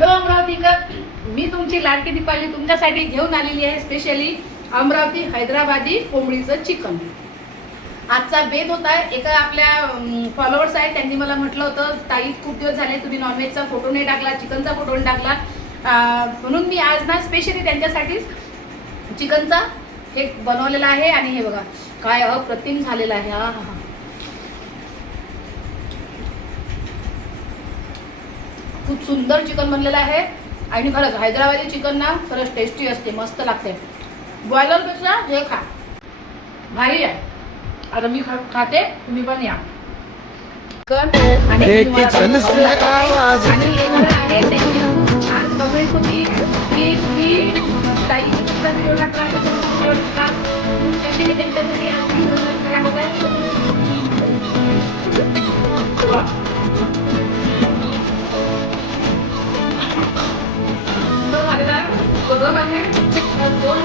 Hello अमरावतीकर, मी तुमची लाडकी दीपाली तुमच्यासाठी घेऊन आलेली आहे स्पेशली अमरावती हैदराबादी कोंबडीचं चिकन. आजचा बेत होता. एका आपल्या फॉलोअर्स आहेत, त्यांनी मला म्हटलं होतं ताई खूप दिवस झाले तुम्ही नॉनव्हेजचा फोटो नाही टाकला, चिकनचा फोटो नाही टाकला, म्हणून मी आज ना स्पेशली त्यांच्यासाठीच चिकनचा हे बनवलेला आहे. आणि हे बघा काय अप्रतिम झालेला आहे. हा हा खूप सुंदर चिकन बनलेलं आहे. आणि खरंच हैदराबादी चिकन ना खरंच टेस्टी असते, मस्त लागते. बॉयलरपेक्षा हे खा, भारी आहे. आता मी खाते, तुम्ही पण या. दोन